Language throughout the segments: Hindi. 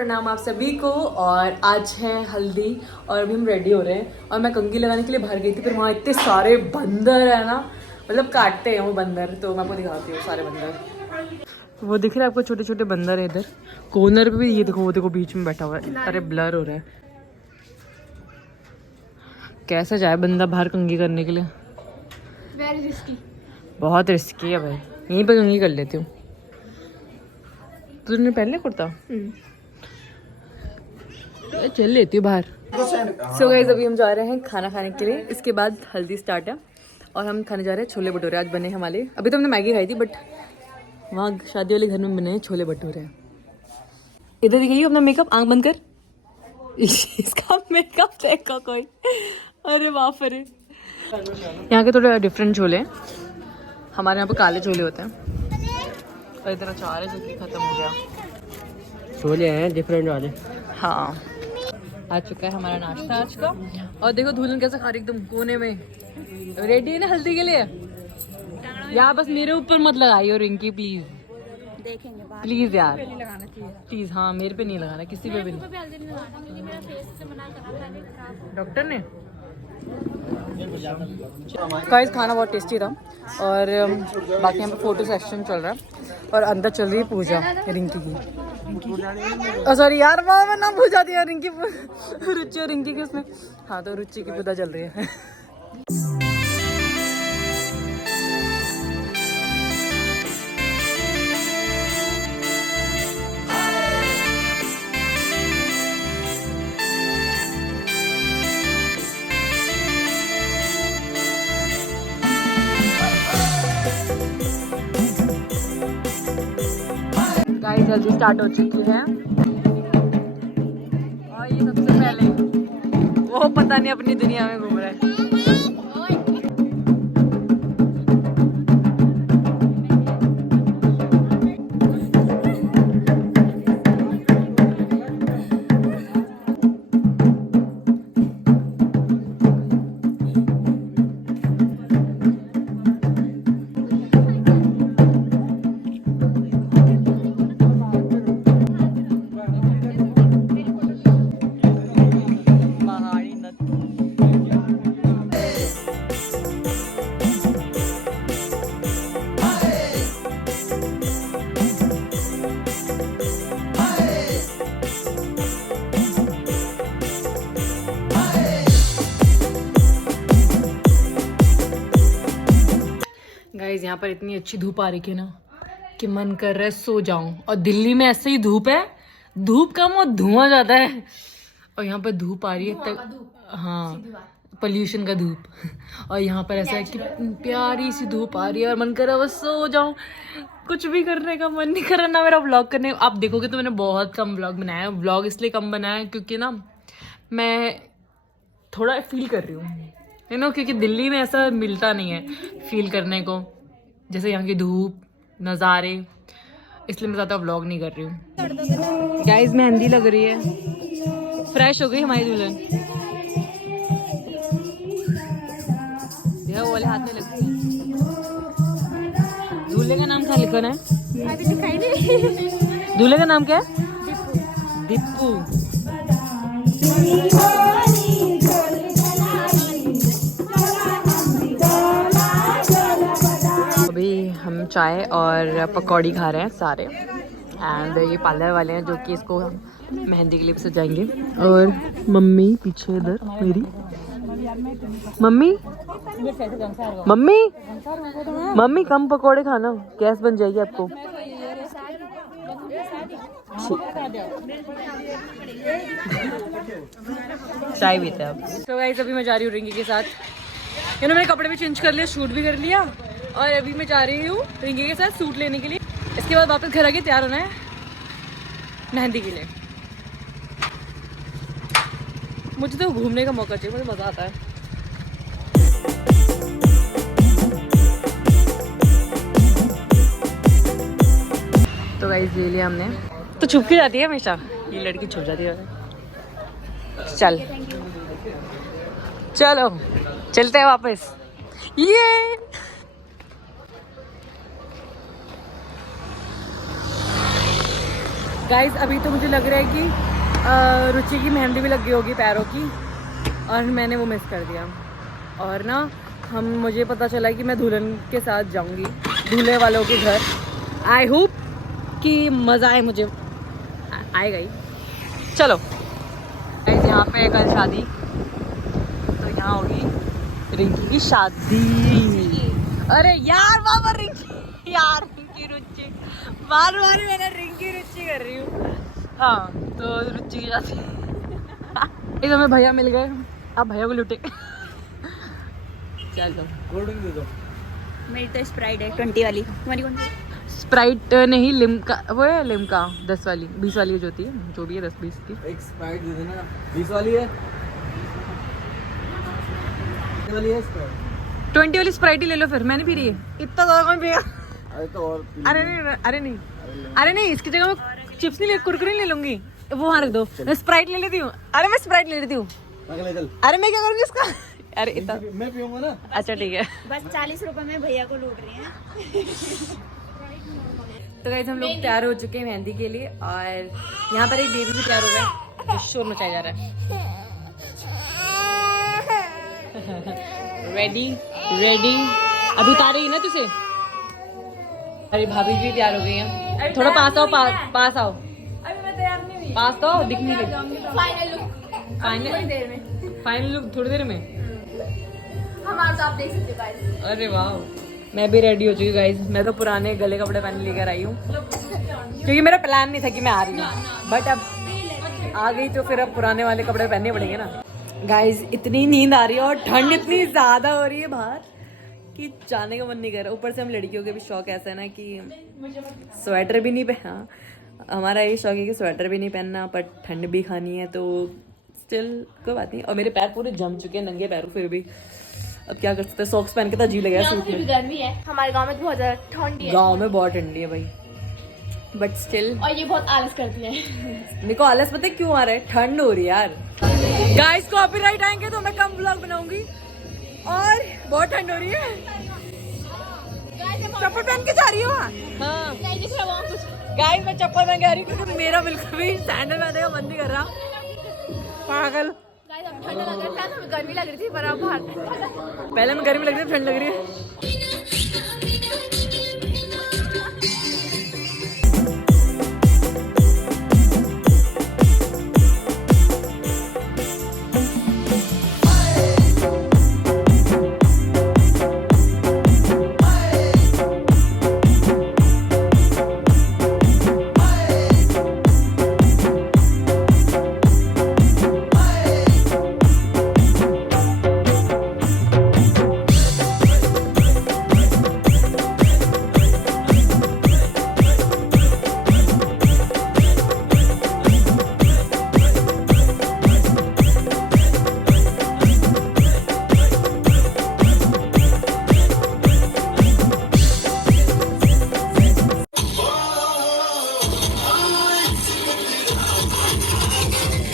प्रणाम आप सभी को। और आज है हल्दी और अभी हम रेडी हो रहे हैं और मैं कंघी लगाने के लिए बाहर गई थी, फिर वहाँ इतने सारे बंदर है ना, मतलब काटते हैं वो बंदर, तो मैं आपको दिखाती हूँ सारे बंदर। वो दिख रहे हैं आपको, छोटे छोटे बंदर है इधर कॉर्नर पे भी। ये देखो, वो देखो बीच में बैठा हुआ है। अरे ब्लर हो रहा है, कैसे जाए बंदा बाहर कंघी करने के लिए। वेरी रिस्की, बहुत रिस्की है भाई, यहीं पे कंघी कर लेती हूँ। तुमने पहन लिया कुर्ता? चल लेती हूँ बाहर। सो गाइस अभी हम जा रहे हैं खाना खाने के लिए, इसके बाद हल्दी स्टार्ट है और हम खाने जा रहे हैं छोले भटूरे। आज बने हमारे, अभी तो हमने मैगी खाई थी बट वहाँ शादी वाले घर में बने हैं छोले भटूरे। इधर दिखाइए अपना मेकअप, आंख बंद कर। इसका मेकअप देखो कोई, अरे बाप रे। यहाँ के थोड़े डिफरेंट छोले हैं, हमारे यहाँ पे काले छोले होते हैं और इधर अचार है जो कि खत्म हो गया। छोले हैं डिफरेंट वाले। हाँ, आ चुका है हमारा नाश्ता आज का। और देखो धुलन कैसा खा रही एकदम कोने में, रेडी है ना हल्दी के लिए। यार बस मेरे ऊपर मत लगाइयो रिंकी प्लीज, देखेंगे बाहर। प्लीज यार लगाना चाहिए प्लीज। हाँ मेरे पे नहीं लगाना, किसी पे भी नहीं। डॉक्टर ने गाइस खाना बहुत टेस्टी था और बाकी यहाँ पे फोटो सेशन चल रहा है और अंदर चल रही है पूजा रिंकी की। सॉरी यार, वो नाम भूल जाती है रिंकी, रुचि और रिंकी की उसमें। हाँ तो रुचि की पूजा चल रही है। गाइस जल्दी स्टार्ट हो चुकी है और ये सबसे पहले वो पता नहीं अपनी दुनिया में घूम रहा है। गाइस यहाँ पर इतनी अच्छी धूप आ रही है ना कि मन कर रहा है सो जाऊं। और दिल्ली में ऐसे ही धूप है, धूप कम और धुआं ज्यादा है। और यहाँ पर धूप आ रही है तक, हाँ पोल्यूशन का धूप। और यहाँ पर ऐसा है कि प्यारी सी धूप आ रही है और मन कर रहा है बस सो जाऊं, कुछ भी करने का मन नहीं कर रहा ना मेरा व्लॉग करने। आप देखोगे तो मैंने बहुत कम व्लॉग बनाया है। व्लॉग इसलिए कम बनाया है क्योंकि ना मैं थोड़ा फील कर रही हूँ क्योंकि दिल्ली में ऐसा मिलता नहीं है फील करने को, जैसे यहाँ की धूप नज़ारे, इसलिए मैं ज़्यादा व्लॉग नहीं कर रही हूँ। गाइस मेहंदी लग रही है, फ्रेश हो गई हमारी दुल्हन। वो वाले हाथ में लगती है। दूल्हे का नाम क्या लिखा है? अभी दिखाई नहीं। दूल्हे का नाम क्या है? दीपू। अभी हम चाय और पकौड़ी खा रहे हैं सारे, एंड ये पार्लर वाले हैं जो कि इसको मेहंदी के लिए सजाएंगे। और मम्मी पीछे इधर मेरी मम्मी मम्मी मम्मी कम पकौड़े खाना, गैस बन जाएगी आपको। चाय पीते हैं अब। तो गाइस अभी मैं जा रही हूँ रिंकी के साथ, मैंने कपड़े भी चेंज कर लिया, शूट भी कर लिया और अभी मैं जा रही हूँ रिंकी के साथ सूट लेने के लिए। इसके बाद वापस घर आके तैयार होना है मेहंदी के लिए। मुझे तो घूमने का मौका चाहिए, मुझे मज़ा आता है। तो गाइस ले लिया हमने, तो छुप के जाती है हमेशा ये लड़की, छुप जाती है। चल चलो चलते हैं वापस। ये गाइज अभी तो मुझे लग रहा है कि रुचि की मेहंदी भी लग गई होगी पैरों की, और मैंने वो मिस कर दिया। और ना मुझे पता चला कि मैं दुल्हन के साथ जाऊंगी दूल्हे वालों के घर। आई होप कि मज़ा आए, मुझे आएगा ही। चलो गाइज, यहाँ पे कल शादी, तो यहाँ होगी रिंकी की शादी। अरे यार बाबा रिंकी, यार रिंकी रुचि, बार बार मैंने रिंकी रुचि कर रही हूँ। हाँ तो रुचि की शादी। इस हमें भैया मिल गए, अब भैया को लुटे। चलो कोल्ड ड्रिंक दे दो। मेरी तो स्प्राइट है 20 वाली, तुम्हारी कौन सी? स्प्राइट नहीं, लिम्का, वो है लिम्का 10 वाली, 20 वाली जो होती है, जो भी है 10-20 की। एक स्प्राइट दे देना। 20 वाली है, 20 वाली है स्प्राइट। 20 वाली स्प्राइट ही ले लो फिर, मैंने पी रही है, इतना ज़्यादा कौन पिएगा। अरे तो और अरे नहीं अरे नहीं अरे नहीं, इसकी जगह मैं चिप्स नहीं ले, कुरकुरे नहीं ले लूंगी, वो वहाँ रख दो। मैं स्प्राइट ले लेती हूँ। अरे मैं स्प्राइट ले लेती हूँ। चल। अरे मैं क्या करूँगी इसका। अरे इतना, मैं पीऊंगा ना। अच्छा ठीक है। बस 40 रुपए में भैया को लूट रही हैं। तो गाइस हम लोग तैयार हो चुके हैं मेहंदी के लिए, और यहाँ पर एक बेबी भी तैयार हो गया है, शोर मचाया जा रहा है। रेडी रेडी, अभी उतारेगी ना तुझे। अरे भाभी भी तैयार हो गई हैं, थोड़ा पास आओ, पास आओ। अभी मैं तैयार नहीं हुई, पास तो आओ, दिख नहीं रही। फाइनल लुक थोड़ी देर में हमारा तो आप देख सकते हो गाइस। अरे वाह, मैं भी रेडी हो चुकी गाइस। मैं तो पुराने गले कपड़े पहन लेकर आई हूँ, क्योंकि मेरा प्लान नहीं था कि मैं आ रही हूँ, बट अब आ गई तो फिर अब पुराने वाले कपड़े पहनने पड़ेंगे ना। गाइस इतनी नींद आ रही है और ठंड इतनी ज़्यादा हो रही है बाहर कि जाने का मन नहीं कर रहा। ऊपर से हम लड़कियों के भी शौक ऐसा है ना कि स्वेटर भी नहीं पहना, हमारा ये शौक है कि स्वेटर भी नहीं पहनना, पर ठंड भी खानी है, तो स्टिल कोई बात नहीं। और मेरे पैर पूरे जम चुके हैं नंगे पैरों, फिर भी अब क्या कर सकते हैं, सॉक्स पहन के तो अजीब लगेगा सूट में। गर्मी है हमारे गांव में तो बहुत ज्यादा ठंडी है। गांव में बहुत ठंडी है भाई, बट स्टिल। और ये बहुत आलस करती है। मेरे को आलस पता है क्यों आ रहा है, ठंड हो रही है यार। गाइस कॉपीराइट आएंगे तो मैं कम ब्लॉग बनाऊंगी, और बहुत ठंड हो रही है। चप्पल पहन के जा रही हो? हाँ गाइस मैं चप्पल पहन के आ रही हूँ, क्योंकि मेरा बिल्कुल भी सैंडल पहनने का मन नहीं कर रहा। पागल, ठंडा लग रहा था, हमें गर्मी लग रही थी, पर अब बाहर पहले में गर्मी लग रही है, ठंड लग रही है।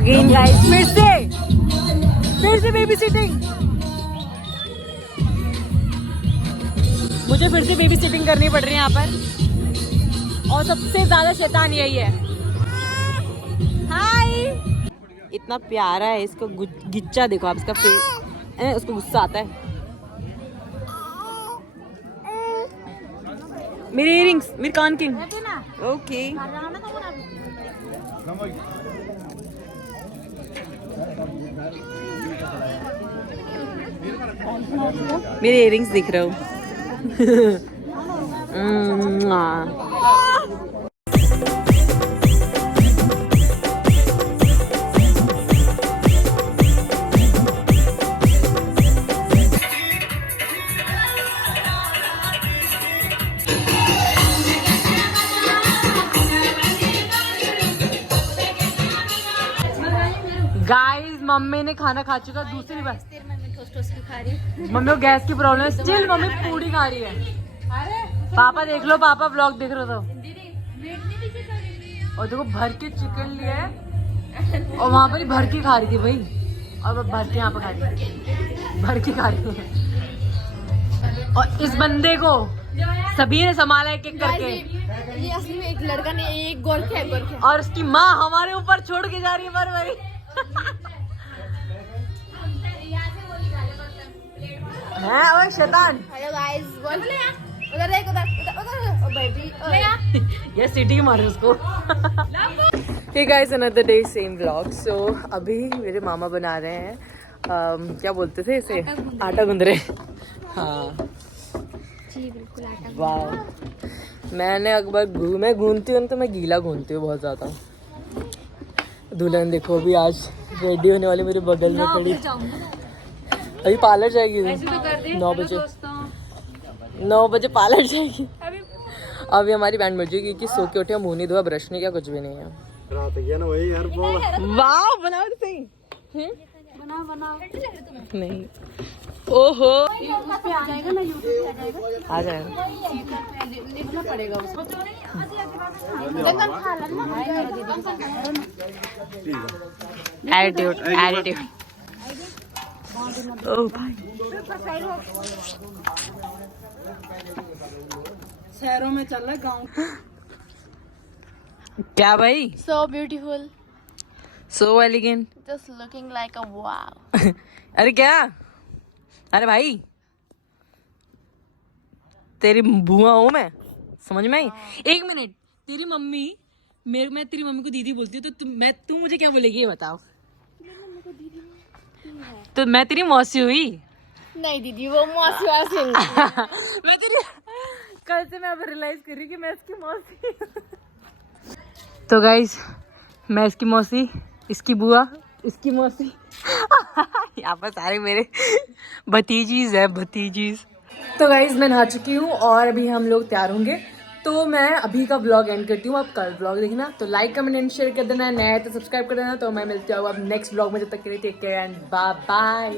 अगेन गाइस, फिर से बेबी सिटिंग। मुझे फिर से बेबी सिटिंग करनी पड़ रही है यहाँ पर, और सबसे ज्यादा शैतान यही है। हाय, इतना प्यारा है, इसको गिच्चा देखो आप, इसका फेस, उसको गुस्सा आता है। मेरे इयरिंग्स, मेरे कान के। ओके मेरे इयरिंग्स दिख रहे हो। गाइस मम्मी ने खाना खा चुका दूसरी बार। मम्मी को गैस की प्रॉब्लम है, स्टिल मम्मी पूरी खा रही है। पापा देख लो, पापा व्लॉग देख रहे हो तो। और देखो भर के चिकन लिया है, और वहां पर ही भर के खा रही थी भाई, और भर के यहाँ पे खा रही है, भर के खा रही है। और इस बंदे को सभी ने संभाला एक एक करके ये असली में एक लड़का ने एक गोरखे है गोरखे। और उसकी माँ हमारे ऊपर छोड़ के जा रही है बार बारी। हैं ओए शैतान। हेलो गाइस बोल उधर देख उधर उधर उधर ओ बेबी ये सीटी मारे उसको। Hey guys another day same vlog. So अभी मेरे मामा बना रहे हैं क्या बोलते थे इसे, आटा गूंद रहे। हाँ जी बिल्कुल आटा। वाह मैंने अकबर मैं गूंदती हूँ तो मैं गीला गूंदती हूँ बहुत ज़्यादा। दुल्हन देखो अभी आज रेडी होने वाली मेरे बगल में खड़ी। अभी पार्लर जाएगी 9 बजे। 9 बजे पार्लर जाएगी। अभी हमारी बैंड बजेगी क्योंकि सो के उठे, मुंह नहीं धोया, ब्रश नहीं किया, कुछ भी नहीं है। रात गया ना वही यार वो। वाह बनाओ तो सही। बनाओ नहीं ओहो उस पे आ जाएगा ना, यूट्यूब पे आ जाएगा। आ जाएगा। लिखना पड़ेगा उसको। Attitude attitude. ओ भाई शहरों में चल रहा है गाँव। क्या भाई? So beautiful, so elegant. just looking like a wow. अरे क्या? अरे भाई तेरी बुआ हूँ मैं, समझ में आई? एक मिनट, तेरी मम्मी मैं तेरी मम्मी को दीदी बोलती हूँ तो तू मुझे क्या बोलेगी ये बताओ। तो मैं तेरी मौसी हुई। नहीं दीदी वो मौसी वासी मैं तेरी कल से मैं अब रियलाइज कर रही हूँ कि मैं इसकी मौसी। तो गाइस मैं इसकी मौसी, इसकी बुआ, इसकी मौसी। यहाँ पर सारे मेरे भतीजीज है, भतीजीज। तो गाइस मैं नहा चुकी हूँ और अभी हम लोग तैयार होंगे, तो मैं अभी का ब्लॉग एंड करती हूँ। आप कल ब्लॉग देखना, तो लाइक कमेंट एंड शेयर कर देना, नया है तो सब्सक्राइब कर देना। तो मैं मिलती हूँ अब नेक्स्ट ब्लॉग में, जब तक के लिए take care and bye bye.